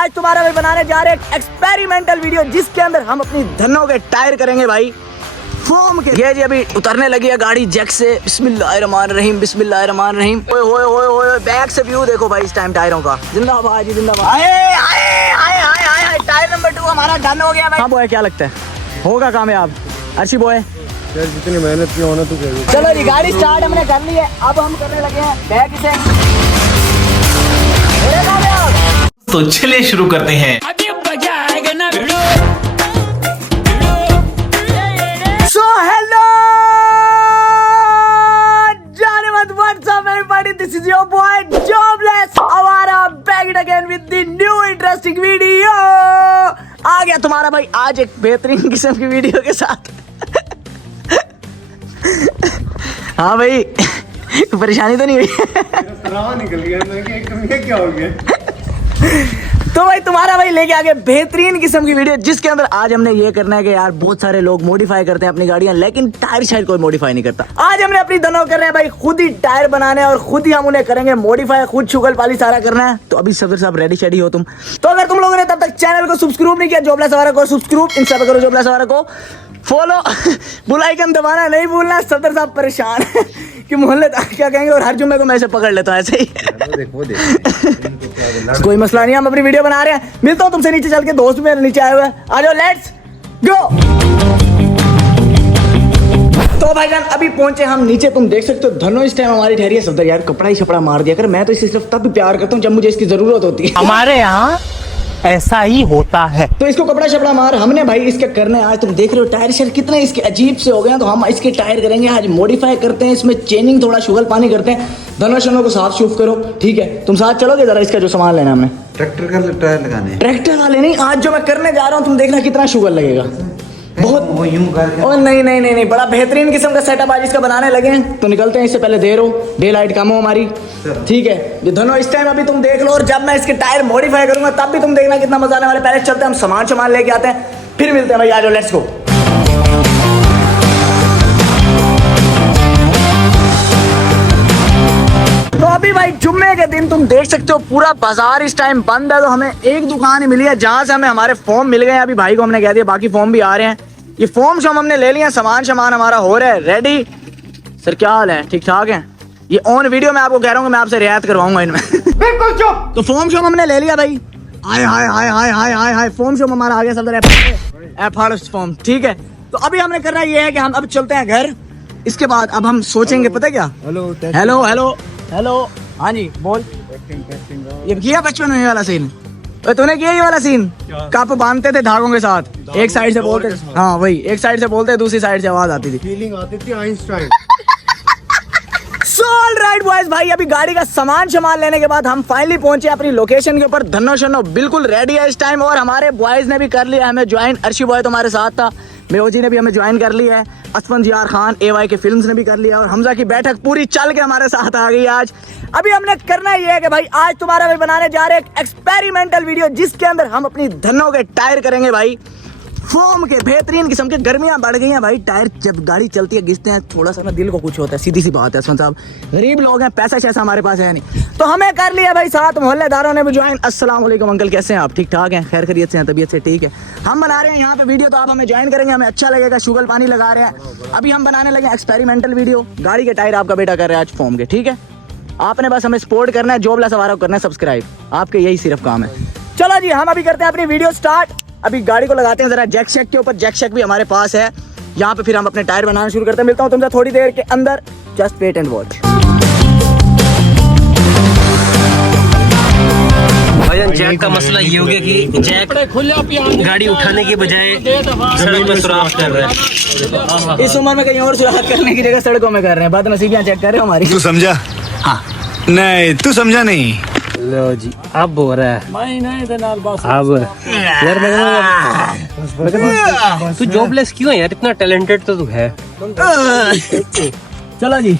आज तुम्हारा भाई बनाने जा रहे हैं एक्सपेरिमेंटल वीडियो जिसके अंदर हम अपनी धनों के टायर करेंगे भाई फोम के। ये जी अभी उतरने लगी है गाड़ी जैक से। बिस्मिल्लाहिर्रहमानिर्रहीम बिस्मिल्लाहिर्रहमानिर्रहीम। ओए होए होए होए बैक से व्यू देखो भाई इस टाइम टायरों का। जिंदाबाद जी जिंदाबाद। आए आए आए आए आए टायर नंबर 2 हमारा डन हो गया भाई। हाँ बॉय क्या लगता है होगा कामयाब अर्शी बॉय? यार जितनी मेहनत की होना तो कह। चलो जी गाड़ी स्टार्ट हमने कर ली है। अब हम करने लगे हैं बैक इसे। तो चलिए शुरू करते हैं। So hello, Johnny what's up everybody? This is your boy Jobless Awara back again with the new interesting video. आ गया तुम्हारा भाई आज एक बेहतरीन किस्म की वीडियो के साथ। हाँ भाई परेशानी तो नहीं हुई? निकल गया मैं क्या हो गया। तो भाई तुम्हारा भाई लेके आ गए बेहतरीन किस्म की वीडियो जिसके अंदर आज हमने ये करना है कि यार बहुत सारे लोग मॉडिफाई करते हैं अपनी गाड़ियां लेकिन टायर शायद कोई मॉडिफाई नहीं करता। आज हमने अपनी दोनों कर रहे हैं भाई खुद ही टायर बनाने और खुद ही हम उन्हें करेंगे मॉडिफाई, खुद शुगल पाली सारा करना है। तो अभी सफर साहब रेडी शेडी हो तुम? तो अगर तुम लोगों ने तब तक चैनल को सब्सक्राइब नहीं किया जोबलेस आवारा को सब्सक्राइब, इंस्टा पे करो जोबलेस आवारा को फॉलो, बेल आइकन दबाना नहीं भूलना। सदर साहब परेशान है कि मोहल्ले क्या कहेंगे और हर जुम्मे को मैं से पकड़ लेता हूं ऐसे ही। कोई मसला नहीं, हम अपनी वीडियो बना रहे हैं। मिलता हूं तुमसे नीचे चल के, दोस्त मेरे नीचे आए हुए हैं। आ जाओ लेट्स गो। तो भाईजान अभी पहुंचे हम नीचे, तुम देख सकते हो धनो इस टाइम हमारी ठहरी है। सफदर यार कपड़ा ही छपड़ा मार दिया कर। मैं तो इसे सिर्फ तब भी प्यार करता हूँ जब मुझे इसकी जरूरत होती है। हमारे यहाँ ऐसा ही होता है। तो इसको कपड़ा शपड़ा मार हमने भाई इसके करने। आज तुम देख रहे हो टायर शेयर कितने इसके अजीब से हो गए हैं। तो हम इसके टायर करेंगे आज मॉडिफाई करते हैं, इसमें चेनिंग थोड़ा शुगल पानी करते हैं। दोनों शनों को साफ शूफ करो ठीक है। तुम साथ चलोगे जरा इसका जो सामान लेना हमने ट्रैक्टर का टायर लगाने। ट्रैक्टर वाले नहीं, आज जो मैं करने जा रहा हूँ तुम देखना कितना शुगर लगेगा। बहुत वो यूं करके। और नहीं बड़ा बेहतरीन किस्म का सेटअप आज इसका बनाने लगे हैं। तो निकलते हैं, इससे पहले देर हो, डे लाइट कम हो हमारी ठीक है। ये दोनों इस टाइम अभी तुम देख लो और जब मैं इसके टायर मॉडिफाई करूंगा तब भी तुम देखना कितना मजा आने वाला है। पहले चलते हैं हम सामान लेके आते हैं फिर मिलते हैं भाई। आ जाओ लेट्स गो। तो अभी भाई जुम्मे के दिन तुम देख सकते हो पूरा बाजार इस टाइम बंद है। तो हमें एक दुकान ही मिली है जहां से हमें हमारे फॉर्म मिल गए हैं। अभी भाई को हमने कह दिया बाकी फॉर्म भी आ रहे हैं। ये फॉर्म शॉम हमने ले लिया, सामान हमारा हो रहा है रेडी। सर क्या हाल है, ठीक ठाक है? ये ऑन वीडियो मैं आपको कह रहा हूँ मैं आपसे रियायत करवाऊंगा इनमें। बिल्कुल चुप। तो फॉर्म शॉम हमने ले लिया भाई। हाय हाय हाय हाय हाय हाय हाय फॉर्म शॉम हमारा आ गया सर फॉर्म ठीक है। तो अभी हमने करना ये है कि हम अब चलते हैं घर। इसके बाद अब हम सोचेंगे पता क्या। हेलो हेलो हेलो हेलो हाँ जी बोल। ये किया बचपन में ये वाला सीन? तूने किया ये वाला सीन? कप बांधते थे धागों के साथ, एक साइड से बोलते हाँ वही, एक साइड से बोलते दूसरी साइड से आवाज आती थी। फीलिंग आती थी Einstein. So all right boys, भाई अभी गाड़ी का सामान लेने के बाद हम फाइनली पहुंचे अपनी लोकेशन के ऊपर। धन्नो शनो बिल्कुल रेडी है इस टाइम और हमारे बॉयज ने भी कर लिया हमें ज्वाइन। अर्शी बॉय तुम्हारे साथ था, मेओजी ने भी हमें ज्वाइन कर लिया है, असफन जियार खान AY के फिल्म्स ने भी कर लिया और हमजा की बैठक पूरी चल के हमारे साथ आ गई आज। अभी हमने करना ये है कि भाई आज तुम्हारा भाई बनाने जा रहे हैं एक्सपेरिमेंटल वीडियो जिसके अंदर हम अपनी धनों के टायर करेंगे भाई फोम के बेहतरीन किस्म के। गर्मियां बढ़ गई हैं भाई, टायर जब गाड़ी चलती है घिसते हैं थोड़ा सा ना दिल को कुछ होता है, सीधी सी बात है। असफन साहब गरीब लोग हैं, पैसा शैसा हमारे पास है नहीं। तो हमें कर लिया भाई, साथ मोहल्लेदारों ने भी ज्वाइन। अस्सलाम वालेकुम अंकल, कैसे हैं आप? ठीक ठाक हैं, खैर खैरियत से हैं, तबीयत से ठीक है। हम बना रहे हैं यहाँ पे वीडियो तो आप हमें ज्वाइन करेंगे, हमें अच्छा लगेगा। शुगर पानी लगा रहे हैं अभी हम बनाने लगे एक्सपेरिमेंटल वीडियो। गाड़ी के टायर आपका बेटा कर रहा है आज फोम के ठीक है। आपने बस हमें सपोर्ट करना है, जोबलेस आवारा को करना है सब्सक्राइब, आपके यही सिर्फ काम है। चलो जी हम अभी करते हैं अपनी वीडियो स्टार्ट। अभी गाड़ी को लगाते हैं जरा जैक शेक के ऊपर। जैक शेक भी हमारे पास है यहाँ पे, फिर हम अपने टायर बनाना शुरू करते हैं। मिलता हूँ तुमसे थोड़ी देर के अंदर, जस्ट वेट एंड वॉच। भाईजान जैक का मसला ये हो गया कि जैक गाड़ी उठाने की बजाय सड़क में सुराख कर रहा है। इस उम्र में कहीं और सुराख करने की जगह सड़कों में कर रहे हैं। बदनसीबियां चेक कर रहे हो हमारी। तू समझा? हाँ नहीं तू समझा नहीं। लो जी अब हो रहा है। अब यार तू जॉबलेस क्यों है यार? इतना टैलेंटेड तो तू है। चलो जी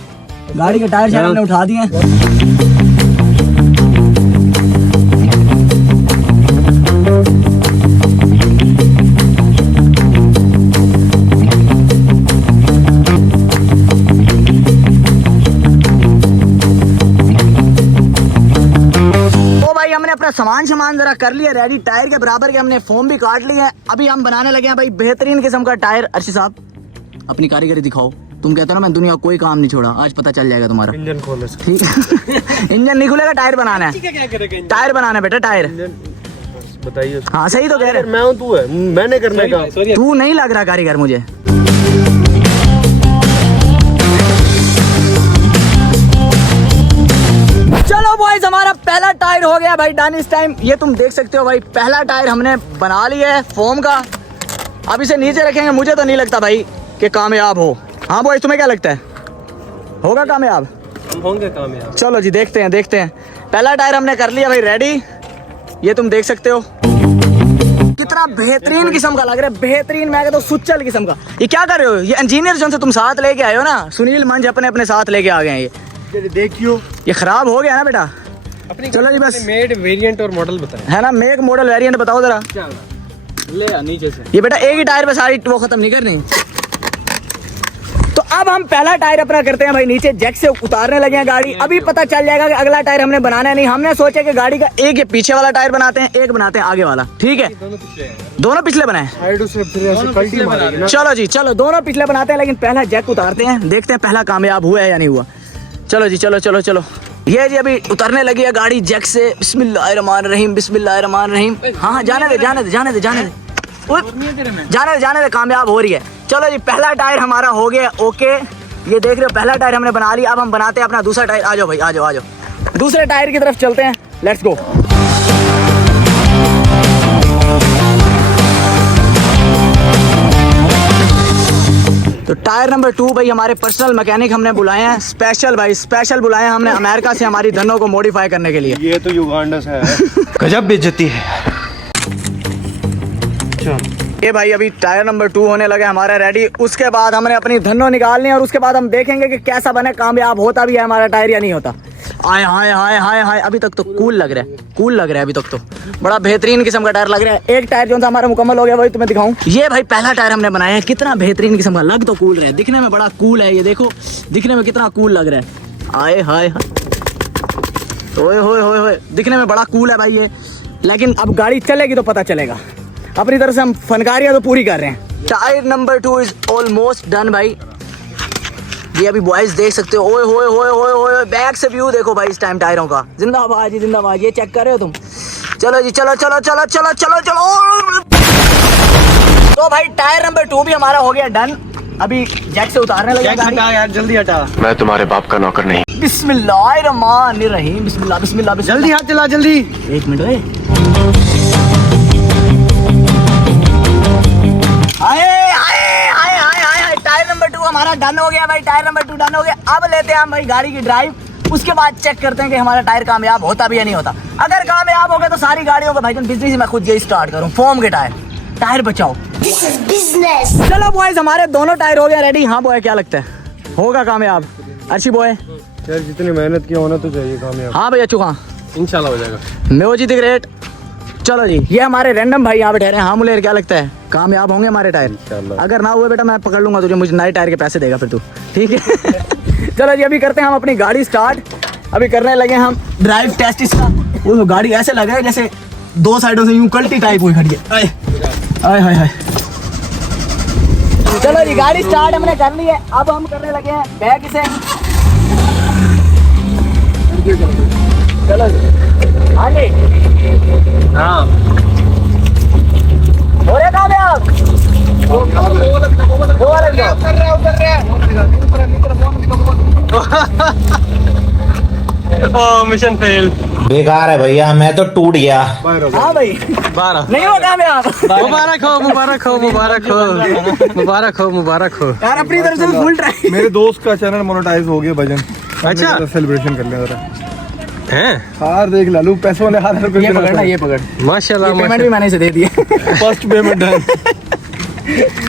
गाड़ी के टायर शायर हमने उठा दिए हैं। पूरा सामान जरा कर लिया रेडी, टायर के बराबर के हमने फोम भी काट लिए हैं। अभी हम बनाने लगे हैं भाई बेहतरीन किस्म का टायर। अर्शी साहब अपनी कारीगरी दिखाओ। तुम कहते हो ना मैं दुनिया का कोई काम नहीं छोड़ा, आज पता चल जाएगा तुम्हारा। इंजन खोलो। इंजन नहीं खुलेगा, टायर बनाना है। क्या करेगा? टायर बनाना है बेटा, टायर। बताइए। हाँ सही तो कह रहे। मैं हूँ तू है, मैंने करने का। तू नहीं लग रहा कारीगर मुझे। चलो बॉयज हमारा पहला टायर हो गया भाई डन इस टाइम। ये तुम देख सकते हो भाई पहला टायर हमने बना लिया है फोम का। अब इसे नीचे रखेंगे, मुझे तो नहीं लगता भाई कि कामयाब हो। हाँ बॉयज तुम्हें क्या लगता है, होगा कामयाब? हम होंगे कामयाब। चलो जी देखते हैं देखते हैं। पहला टायर हमने कर लिया भाई रेडी। ये तुम देख सकते हो कितना बेहतरीन किस्म का लग रहा है, बेहतरीन। मैं कहता हूँ सुच्चल किस्म का। ये क्या कर रहे हो? ये इंजीनियर जो से तुम साथ लेके आए हो ना, सुनील मंज अपने साथ लेके आ गए हैं। ये देखियो ये खराब हो गया ना बेटा। चलो जी बस मेड वेरिएंट और मॉडल बताएं। है ना, मेक मॉडल वेरिएंट बताओ जरा। ले नीचे से। ये बेटा एक ही टायर पे सारी वो खत्म नहीं करनी। तो अब हम पहला टायर अपना करते हैं भाई नीचे, जैक से उतारने लगे हैं गाड़ी। अभी पता चल जाएगा कि अगला टायर हमने बनाना है नहीं। हमने सोचा कि गाड़ी का एक ये पीछे वाला टायर बनाते हैं, एक बनाते हैं आगे वाला। ठीक है, दोनों पिछले बनाए। चलो जी चलो दोनों पिछले बनाते हैं, लेकिन पहला जैक उतारते हैं, देखते हैं पहला कामयाब हुआ है या नहीं हुआ। चलो जी चलो चलो चलो। ये जी अभी उतरने लगी है गाड़ी जैक से। बिस्मिल्लाहिर्रहमानिर्रहीम बिस्मिल्लाहिर्रहमानिर्रहीम। हाँ जाने दे जाने दे जाने दे जाने दे जाने दे, कामयाब हो रही है। चलो जी पहला टायर हमारा हो गया ओके। ये देख रहे हो पहला टायर हमने बना लिया। अब हम बनाते हैं अपना दूसरा टायर। आ जाओ भाई आ जाओ आ जाओ, दूसरे टायर की तरफ चलते हैं। Let's go. तो टायर नंबर 2 भाई हमारे पर्सनल मैकेनिक हमने बुलाए हैं, स्पेशल भाई स्पेशल बुलाए हैं हमने अमेरिका से हमारी धनों को मॉडिफाई करने के लिए। ये तो युगांडा से है। गजब बेइज्जती है। ये भाई अभी टायर नंबर 2 होने लगे हमारा रेडी। उसके बाद हमने अपनी धनों निकालनी है और उसके बाद हम देखेंगे कि कैसा बने, कामयाब होता भी है हमारा टायर या नहीं होता। आय हाय हाय हाय हाय, अभी तक तो कूल लग रहा है, कूल लग रहा है अभी तक तो। बड़ा बेहतरीन किस्म का टायर लग रहा है। एक टायर जो हमारा मुकम्मल हो गया वही तुम्हें दिखाऊं। ये भाई पहला टायर हमने बनाया है, कितना बेहतरीन किस्म का, लग तो कूल रहा है, दिखने में बड़ा कूल है। ये देखो दिखने में कितना कूल लग रहा है। आए हाय हाय, ओए होए होए होए, दिखने में बड़ा कूल है भाई ये। लेकिन अब गाड़ी चलेगी तो पता चलेगा। अपनी तरफ से हम फनकारियां तो पूरी कर रहे हैं। Tyre number 2 is almost done भाई। ये अभी बॉयज देख सकते हो। ओए होए होए होए होए, बैक से व्यू देखो भाई इस टाइम टायरों का। जिंदाबाद जी जिंदाबाद। ये चेक कर रहे हो तुम। चलो जी चलो चलो चलो चलो चलो चलो। तो भाई टायर नंबर 2 भी हमारा हो गया डन। अभी जैक से उतारने लगे गाड़ी। यार जल्दी हटा। मैं तुम्हारे बाप का नौकर नहीं। बिस्मिल्लाहिर्रहमानिर्रहीम बिस्मिल्लाह बिस्मिल्लाह बिस्मिल्लाह। जल्दी हाथ चला जल्दी। एक मिनट ओए। आए आए आए आए आए, टायर नंबर 2 हमारा डन हो गया भाई। टायर नंबर 2 डन हो गया। अब लेते हैं हम भाई गाड़ी की ड्राइव। उसके बाद चेक करते हैं कि हमारा टायर कामयाब होता भी या नहीं होता। अगर कामयाब हो गया तो सारी गाड़ियों का भाईजान बिजनेस ही मैं खुद यही स्टार्ट करूं, फोम के टायर। टायर बचाओ। चलो बॉयज हमारे दोनों टायर हो गया रेडी। हाँ बॉय क्या लगता है होगा कामयाब? अच्छी बॉय यार जितनी मेहनत की होना तो चाहिए कामयाब। हाँ भैया चुका इंशाल्लाह हो जाएगा। Music the great. चलो जी ये हमारे रैंडम भाई यहाँ पे ठहरे हैं। हाँ मुलेर क्या लगता है कामयाब होंगे हमारे टायर? अगर ना हुए बेटा मैं पकड़ लूंगा तुझे, मुझे नए टायर के पैसे देगा फिर तू, ठीक है? चलो जी अभी करते हैं हम अपनी गाड़ी स्टार्ट। अभी करने लगे हम ड्राइव टेस्ट इसका। वो गाड़ी ऐसे लग रहा है जैसे दो साइडों से यूं कल्टी टाइप हुई खड़ी है। आए आए हाय हाय। चलो जी गाड़ी स्टार्ट हमने कर ली है। अब हम करने लगे हैं बैक इसे। चलो जी हाँ जी हाँ हो रहे कामयाब। Mission fail. बेकार है भैया, मैं तो टूट गया। हाँ भाई 12 नहीं हो कामयाब। मुबारक हो मुबारक हो मुबारक हो मुबारक हो मुबारक हो। यार अपनी तरफ से फुल ट्राई। मेरे दोस्त का चैनल मोनेटाइज हो गया भजन। अच्छा सेलिब्रेशन कर लिया जरा। हैं हार देख लालू, पैसों वाले हार रुपए। ये पकड़ ना, ये पकड़। माशाल्लाह पेमेंट भी मैंने इसे दे दिया। First payment done.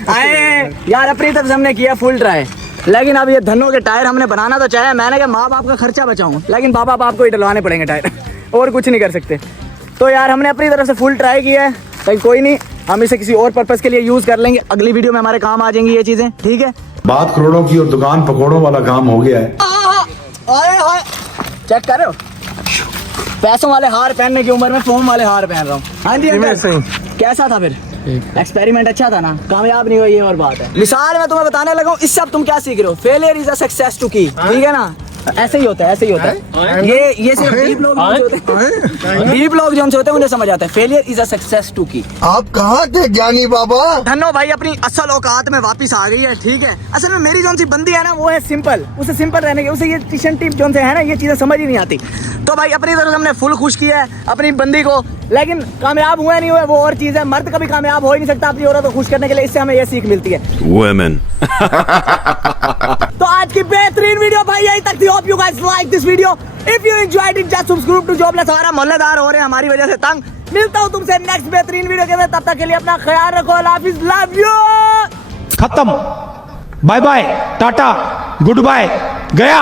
आए यार अपनी तरफ से हमने किया फुल ट्राई। लेकिन अब ये धनों के टायर हमने बनाना तो चाहे, मैंने कहा माँ बाप का खर्चा बचाऊं, लेकिन बाबा बाप को ही डलवाने पड़ेंगे टायर। और कुछ नहीं कर सकते। तो यार हमने अपनी तरफ से फुल ट्राई किया है। लेकिन कोई नहीं, हम इसे किसी और पर्पस के लिए यूज कर लेंगे। अगली वीडियो में हमारे काम आ जाएंगी ये चीजें, ठीक है? बात करोड़ों की और दुकान पकौड़ों वाला काम हो गया है। चेक कर रहे हो पैसों वाले हार पहनने की उम्र में फोम वाले हार पहन रहा हूँ। हाँ जी इनमें अंकल, सही। कैसा था फिर एक्सपेरिमेंट? अच्छा था ना, कामयाब नहीं हुआ ये और बात है। मिसाल मैं तुम्हें बताने लगा हूँ, इससे अब तुम क्या सीख रहे हो? Failure is a success to key, ठीक है ना? ऐसे ही होता है, ऐसे ही होता है। ये सिर्फ डीप लोग जो होते हैं, डीप लोग जो होते हैं उन्हें समझ आता है। Failure is a success to key. आप कहाँ थे ज्ञानी बाबा? धन्नो भाई अपनी असल औकात में वापस आ गई है, ठीक है। असल में मेरी जो सी बंदी है ना वो है सिंपल, उसे सिंपल रहने के, उसे ये टिशन टिप जो से है ना ये चीजें समझ ही नहीं आती। तो भाई अपनी तरफ से हमने फुल खुश किया है अपनी बंदी को, लेकिन कामयाब हुए नहीं हुए वो और चीज है। मर्द कभी कामयाब हो ही नहीं सकता अपनी औरत को खुश करने के लिए, इससे हमें ये सीख मिलती है। Women. तो आज की बेहतरीन वीडियो भाई यही तक थी। Hope you guys like this video. If you enjoyed it just subscribe to Jobless. हमारा मोहल्लेदार हो रहे हैं हमारी वजह से तंग। मिलता हूँ तुमसे नेक्स्ट बेहतरीन वीडियो के साथ, तब तक के लिए अपना ख्याल रखो। अल्लाह हाफिज, लव यू। खत्म, bye bye, tata, good bye, गया।